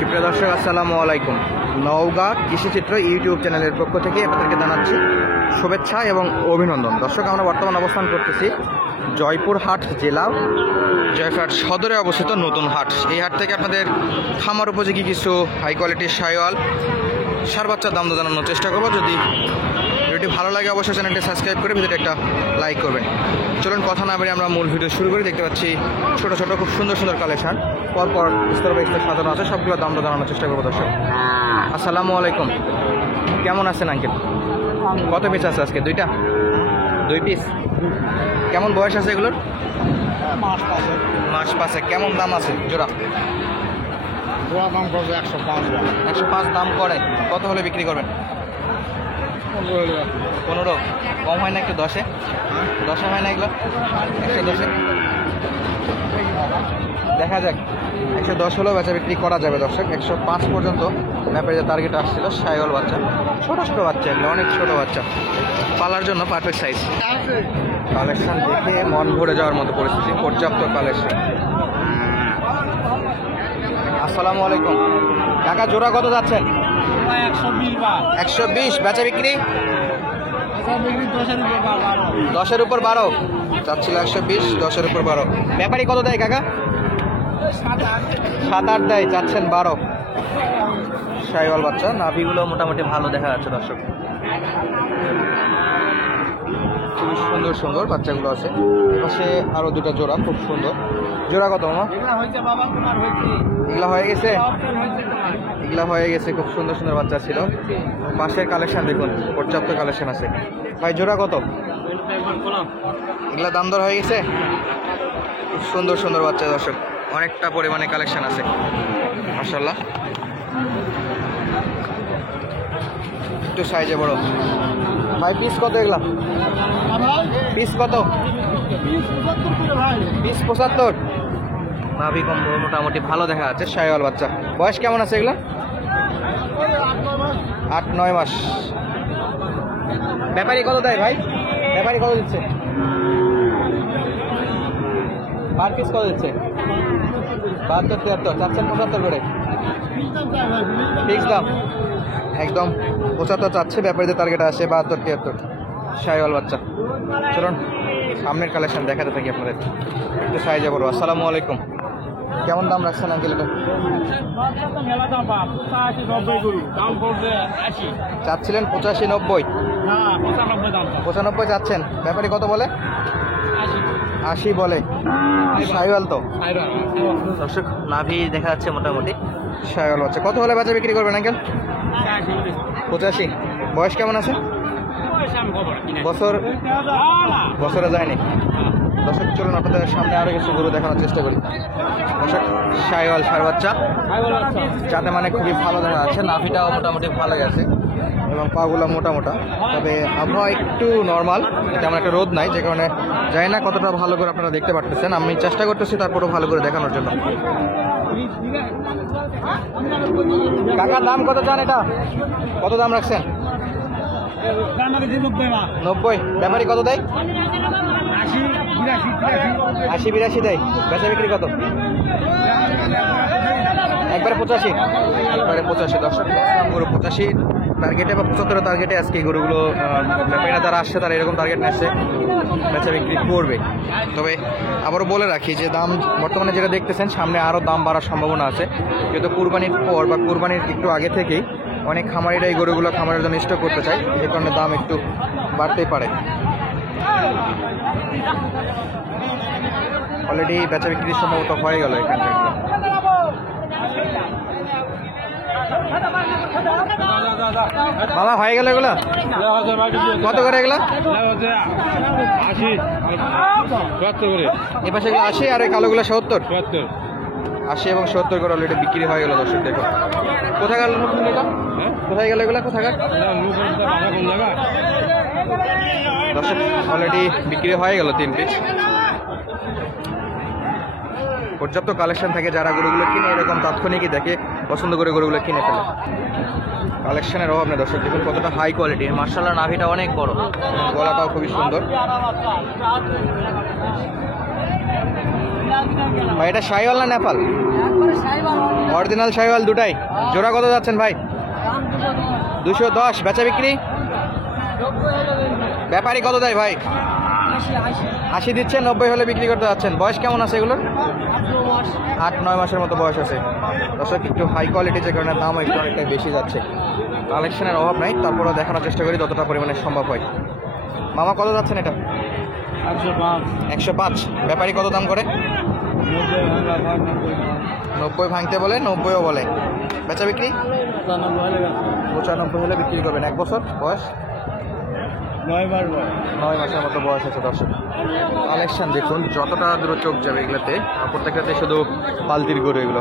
সুপ্রিয় দর্শক, আসসালামু আলাইকুম। নওগাঁ কৃষিচিত্র ইউটিউব চ্যানেলের পক্ষ থেকে আপনাদেরকে জানাচ্ছি শুভেচ্ছা এবং অভিনন্দন। দর্শক, আমরা বর্তমান অবস্থান করতেছি জয়পুরহাট জেলা জয়পুরহাট সদরে অবস্থিত নতুন হাট। এই হাট থেকে আপনাদের খামার উপযোগী কিছু হাই কোয়ালিটির শাহিওয়াল সার বাচ্চার দাম জানানোর চেষ্টা করবো। যদি ভিডিওটি ভালো লাগে অবশ্যই চ্যানেলটি সাবস্ক্রাইব করে ভিডিওটি একটা লাইক করবেন। চলুন কথা না বেরিয়ে আমরা মূল ভিডিও শুরু করি। দেখতে পাচ্ছি ছোটো ছোটো খুব সুন্দর সুন্দর কালেকশন পরপর স্তর বাই স্তর সাজানো আছে, সবগুলো দাম জানানোর চেষ্টা করবো। দর্শক আসসালামু আলাইকুম, কেমন আছেন আঙ্কেল? কত পিস আছে আজকে? দুই পিস। কেমন বয়স আছে এগুলোর? মাস পাঁচে। কেমন দাম আছে জোড়া? দাম করবে 105। 105 দাম করে। কত হলে বিক্রি করবেন? 15। কম হয় না একটু? 10-এ হয় না এগুলো? 110-এ দেখা যাক। 110 হলেও বেচা বিক্রি করা যাবে দর্শক। 105 পর্যন্ত ব্যাপারে টার্গেট আসছিল। শাহিওয়াল বাচ্চা, ছোটো ছোটো বাচ্চা, এগুলো অনেক ছোটো বাচ্চা, পালার জন্য পারফেক্ট সাইজ। কালেকশন দেখে মন ভরে যাওয়ার মতো পরিস্থিতি, পর্যাপ্ত কালেকশন। আসসালামু আলাইকুম কাকা, জোড়া কত যাচ্ছেন? 120। বেচা বিক্রি 10-এর উপর 12 চাচ্ছিল। 120, 10-এর উপর 12। ব্যাপারী কত দেয় কাকা? 7-8 দেয়, চাচ্ছেন 12। শাহিওয়াল বাচ্চা, নাভিগুলো মোটামুটি ভালো দেখা যাচ্ছে দর্শক। খুবই সুন্দর সুন্দর বাচ্চাগুলো আছে। পাশে আরো দুটো জোড়া খুব সুন্দর। জোড়া কত মামা? এগুলা হয়ে গেছে, এগুলা হয়ে গেছে। খুব সুন্দর সুন্দর বাচ্চা ছিল। পাশের কালেকশন দেখুন, পর্যাপ্ত কালেকশন আছে। ভাই জোড়া কত? এগুলা দাম দর হয়ে গেছে। খুব সুন্দর সুন্দর বাচ্চা দর্শক, অনেকটা পরিমাণে কালেকশন আছে মাশাআল্লাহ। একটু সাইজে বড়। ভাই পিস কত এগুলা? পিস কত? পিস 75। নাভি কম মোটামুটি ভালো দেখা যাচ্ছে। শাহিওয়াল বাচ্চা, বয়স কেমন আছে এগুলা? 8-9 মাস। ব্যাপারী কত দেয় ভাই? ব্যাপারী কত দিচ্ছে? পার পিস কত দিচ্ছে? 72-73। চাচ্ছেন 75 করে। ফিক্স দাম একদম 75 চাচ্ছে। ব্যাপারীদের টার্গেট আসে 72-73। শাহিওয়াল বাচ্চা। চলুন সামনের কালেকশন দেখাতে থাকি আপনাদের। একটু সাইজে বড়। আসসালামু আলাইকুম, কেমন দাম রাখছেন আঙ্কেল এটা? চাচ্ছিলেন 85-90। 95 চাচ্ছেন। ব্যাপারী কত বলে? 80 বলে। শাহিওয়াল তো দর্শক, নাভি দেখা যাচ্ছে মোটামুটি। শাহিওয়াল বাচ্চা। কত হলে বেচা বিক্রি করবেন আঙ্কেল? 85। বয়স কেমন আছে? বছরে যায়নি দর্শক। চলুন আপনাদের সামনে আরো কিছু গরু দেখানোর চেষ্টা করি দর্শক। শাহিওয়াল ষাঁড় বাচ্চা, যাতে মানে খুবই ভালো দেখা যাচ্ছে। নাভিটাও মোটামুটি ভালো গেছে এবং পাগুলো মোটা মোটা। তবে আবহাওয়া একটু নর্মাল, তেমন একটা রোদ নাই, যে কারণে জানি না কতটা ভালো করে আপনারা দেখতে পারতেছেন। আমি চেষ্টা করতেছি তারপরেও ভালো করে দেখানোর জন্য। কাকা দাম কত চান এটা? কত দাম রাখছেন? 90। ব্যাপারী কত দেয়? 80-82 দেয়। বেচা বিক্রি কত? একবারে 85। একবারে 85 দর্শক। গরু 85 টার্গেটে বা 75 টার্গেটে আজকে এই গরুগুলো ব্যাপারীরা যারা আসছে তারা এরকম টার্গেট নিচ্ছে, বেচা বিক্রি করবে। তবে আবারও বলে রাখি যে দাম বর্তমানে যেটা দেখতেছেন, সামনে আরও দাম বাড়ার সম্ভাবনা আছে। যেহেতু কুরবানির পর বা কুরবানির একটু আগে থেকেই অনেক খামারিরা এই গরুগুলো খামারের জন্য স্টক করতে চায়, এই কারণে দাম একটু বাড়তেই পারে। অলরেডি বেচা বিক্রি সম্ভবত হয়ে গেল এখানে। মামা হয়ে গেল এগুলা? কত করে এগুলা? 80 এ পাশে 80 আর এই কালোগুলো 70। 80 এবং 70 করে অলরেডি বিক্রি হয়ে গেল দর্শক। দেখো কোথায় গেল এটা? কোথায় গেল এগুলা? কোথাকার দর্শক? অলরেডি বিক্রি হয়ে গেল 3 পিস। পর্যাপ্ত কালেকশন থাকে, যারা গরুগুলো কিনে এরকম তাৎক্ষণিকই দেখে পছন্দ করে গরুগুলো কিনে ফেলে। কালেকশনের অভাব নেই দর্শক। দেখুন কতটা হাই কোয়ালিটির। মার্শাল্লাহ, নাভিটা অনেক বড়, গলাটাও খুবই সুন্দর। ভাই এটা শাহিওয়াল না নেপাল? অরিজিনাল শাহিওয়াল দুটাই জোড়া কত যাচ্ছেন ভাই? 210। বেচা বিক্রি ব্যাপারী কত দেয় ভাই? 80 দিচ্ছেন, 90 হলে বিক্রি করতে যাচ্ছেন। বয়স কেমন আছে এগুলোর? 8-9 মাসের মতো বয়স আছে। দর্শক একটু হাই কোয়ালিটি, যে কারণে দাম একটু অনেকটাই বেশি যাচ্ছে। কালেকশনের অভাব নাই, তারপরেও দেখানোর চেষ্টা করি যতটা পরিমাণে সম্ভব হয়। মামা কত যাচ্ছেন এটা? 105। ব্যাপারী কত দাম করে? 90 ভাঙতে বলে, 90ও বলে। বেচা বিক্রি 95 হলে বিক্রি করবেন। 1 বছর বয়স, 9 মাসের মতো বয়স আছে। দর্শক কালেকশন দেখুন, যতটা দূর চোখ যাবে এগুলোতে, প্রত্যেকটাতে শুধু পালতির গরু এগুলো।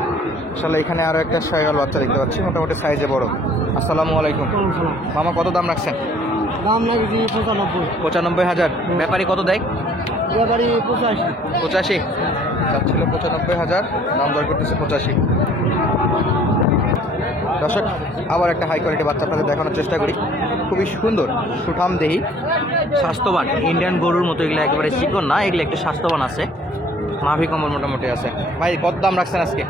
আসলে এখানে আরও একটা শাহিওয়াল বাচ্চা দেখতে পাচ্ছি, মোটামুটি সাইজে বড়। আসসালামু আলাইকুম। মামা কত দাম রাখছেন? দাম লাগছে 95,000। ব্যাপারী কত দেয়? 85 যাচ্ছিল, 95,000 দাম দর করতেছে 85। দর্শক আবার একটা হাই কোয়ালিটি বাচ্চা আপনাদের দেখানোর চেষ্টা করি। খুবই সুন্দর, সুঠাম দেহি, স্বাস্থ্যবান, ইন্ডিয়ান গরুর মতো। এগুলো একেবারে চিকন না, এগুলো একটু স্বাস্থ্যবান আছে, মাভি কম্বল মোটামুটি আছে। ভাই কত দাম রাখছেন আজকে?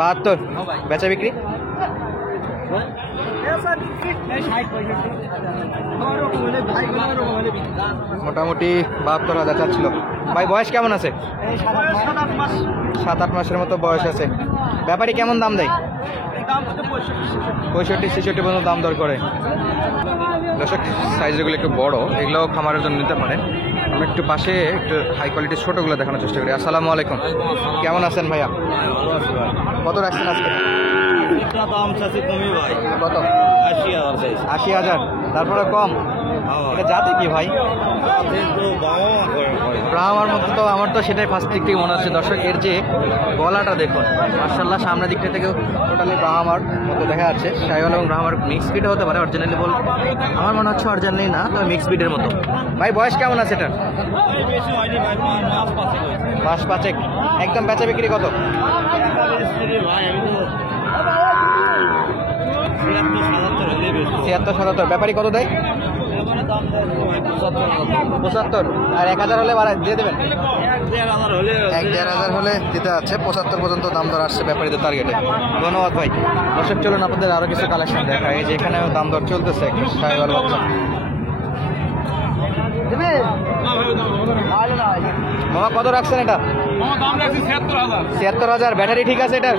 72। বেচা বিক্রি মোটামুটি 72,000 চাচ্ছিল। ভাই বয়স কেমন আছে? 7-8 মাসের মতো বয়স আছে। ব্যাপারী কেমন দাম দেয়? 65-66 পর্যন্ত দাম দর করে। দর্শক সাইজগুলো একটু বড়, এগুলোও খামারের জন্য নিতে পারেন। আমরা একটু পাশে একটু হাই কোয়ালিটির ছোটোগুলো দেখানোর চেষ্টা করি। আসসালামু আলাইকুম, কেমন আছেন ভাইয়া? কত রাখছেন আজকে? দাম চাচ্ছি কমই ভাই। কত? 80,000। 80,000। তারপরে কম? এটা জাতে কি ভাই? ব্রাহ্মার মতো তো, আমার তো সেটাই ফার্স্ট দিক থেকে মনে হচ্ছে। দর্শক এর যে গলাটা দেখুন, মার্শাল্লাহ, সামনের দিকটা থেকেও টোটালি ব্রাহ্মার মতো দেখা যাচ্ছে। শাহিওয়াল এবং ব্রাহ্মার মিক্স ব্রিড হতে পারে, অরিজিনালি বল আমার মনে হচ্ছে অরিজিনালি না, তবে মিক্স ব্রিডের মতো। ভাই বয়স কেমন আছে এটার? 5-5। একদম বেচা বিক্রি কত? 76-77। ব্যাপারী কত দেয়? 75। আর 1,000 হলে দিয়ে দেবেন? 1,500 হলে দিতে যাচ্ছে। 75 পর্যন্ত দাম দর আসছে ব্যাপারীদের টার্গেটে। ধন্যবাদ ভাই। দর্শক চলুন আপনাদের আরও কিছু কালেকশন দেখায়। এই যে এখানেও দাম দর চলতেছে একটা শাহিওয়াল বাচ্চা। মামা কত রাখছেন এটা? 76,000। ব্যাটারি ঠিক আছে এটার?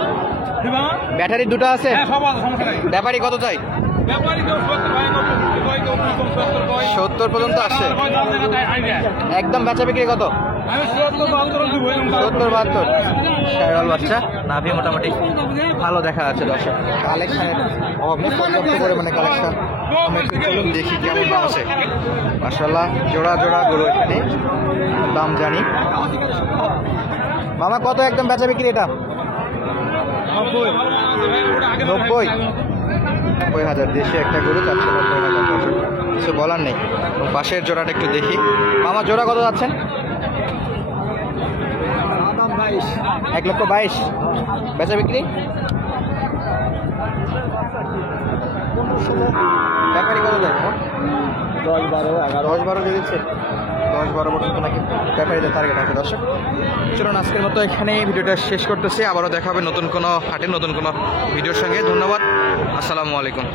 ব্যাটারি দুটো আছে? ব্যাপারী কত চাই? 70 পর্যন্ত আসছে। একদম বেচা বিক্রি কত? 70-72। শাহিওয়াল বাচ্চা, নাভি মোটামুটি ভালো দেখা যাচ্ছে। দর্শক কালেকশনের অভাব নেই, পর্যাপ্ত পরিমাণে কালেকশন। আমরা একটু চলুন দেখি কেমন দাম আছে। মাশাআল্লাহ জোড়া জোড়া গরু এখানে, দাম জানি। মামা কত একদম বেচা বিক্রি এটা? 90,000। দেশে একটা গরু চাচ্ছে 90,000। কিছু বলার নেই। পাশের জোড়াটা একটু দেখি। মামা জোড়া কত যাচ্ছেন? 1,22,000। বেচা বিক্রি ব্যাপারী কত দেয়? 10-12 দিয়ে দিচ্ছে। 10-12 পর্যন্ত নাকি ব্যাপারীদের টার্গেট আছে। দর্শক চলুন আজকের মতো এখানে ভিডিওটা শেষ করতেছি। আবারও দেখা হবে নতুন কোনো হাটে নতুন কোনো ভিডিওর সঙ্গে। ধন্যবাদ, আসসালামু আলাইকুম।